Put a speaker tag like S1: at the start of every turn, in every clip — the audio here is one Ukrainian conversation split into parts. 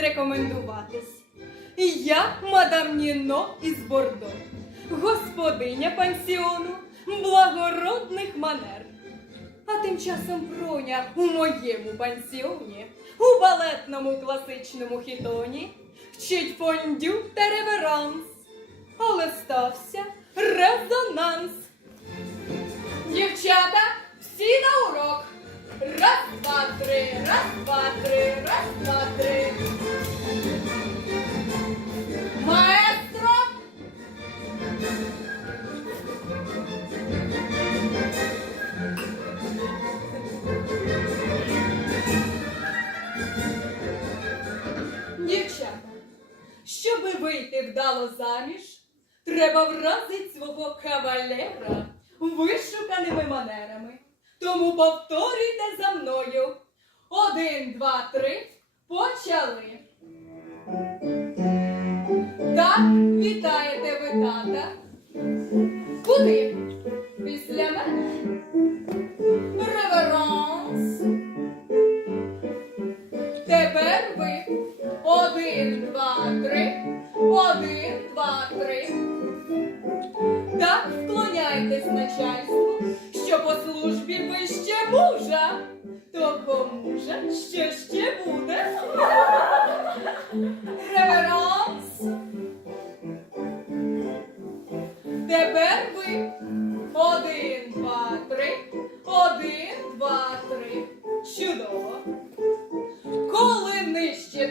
S1: рекомендуватись. Я мадам Ніно із Бордо, господиня пансіону благородних манер. А тим часом Проня у моєму пансіоні, у балетному класичному хітоні, вчить фондю та реверанс. Але стався резонанс. Дівчата, вийти заміж, треба вразить свого кавалера вишуканими манерами. Тому повторюйте за мною. Один, два, три. Почали. Один, два, три. Так вклоняйтесь начальству, що по службі вище мужа. Того мужа, що ще буде. Реверанс. Тепер ви. Один, два, три. Один, два, три. Чудово.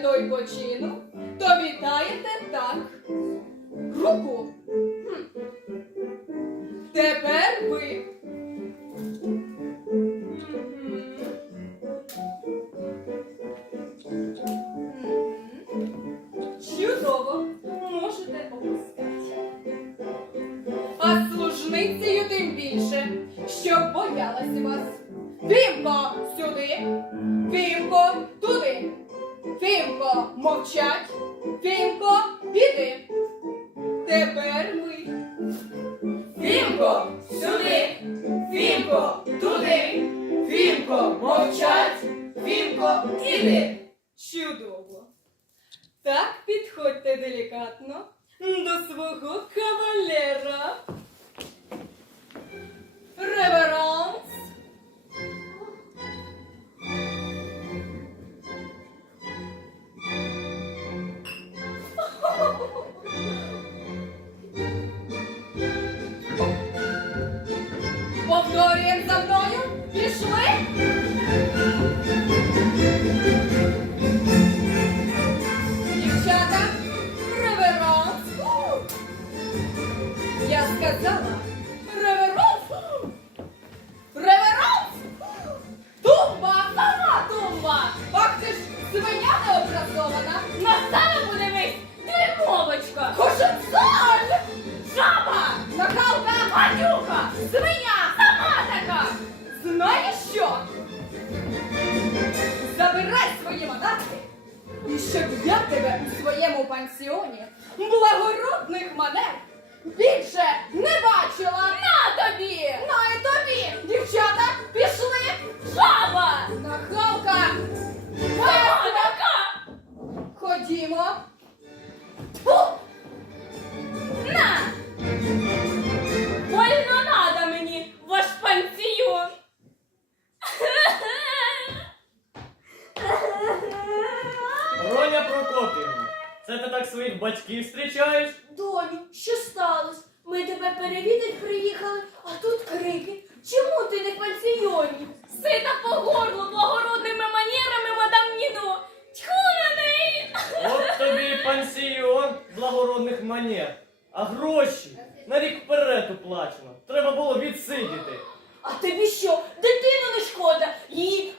S1: Той почину, то вітаєте так. Руку. Тепер ви. Чудово. Можете опускати. А служницею тим більше, щоб боялась вас. Фімко сюди, мовчать, Фімко піди. Тепер ви. Фімко сюди, Фімко туди, Фімко мовчать, Фімко іди. Чудово. Так підходьте делікатно до свого кавалера. Реверанс. Сказала реверанс. Реверанс. Тумба, сама тумба. Ах ти ж свиня необразована.
S2: На себе подивись, дерьмовочка,
S1: Кожецаль.
S2: жаба,
S1: Нахалка.
S2: гадюка, свиня, сама така.
S1: Знаєш що? Забирай свої манатки, і щоб я тебе у своєму пансіоні благородних манер більше не бачила.
S2: На тобі,
S1: На і тобі, дівчата, пішли.
S2: жаба,
S1: Нахалка,
S2: така.
S1: ходімо. Тьфу!
S2: На. Больно надо мені ваш пансіон.
S3: Роня Прокопівна, це ти так своїх батьків зустрічаєш?
S2: Доню, що сталося? Ми тебе перевідати приїхали, а тут крики. Чому ти не в пансіоні? Сита по горло, благородними манерами, мадам Ніно. Тьху на неї!
S3: От тобі і пансіон благородних манер. А гроші на рік вперед уплачено. Треба було відсидіти. А тобі що? Дитину не шкода? Її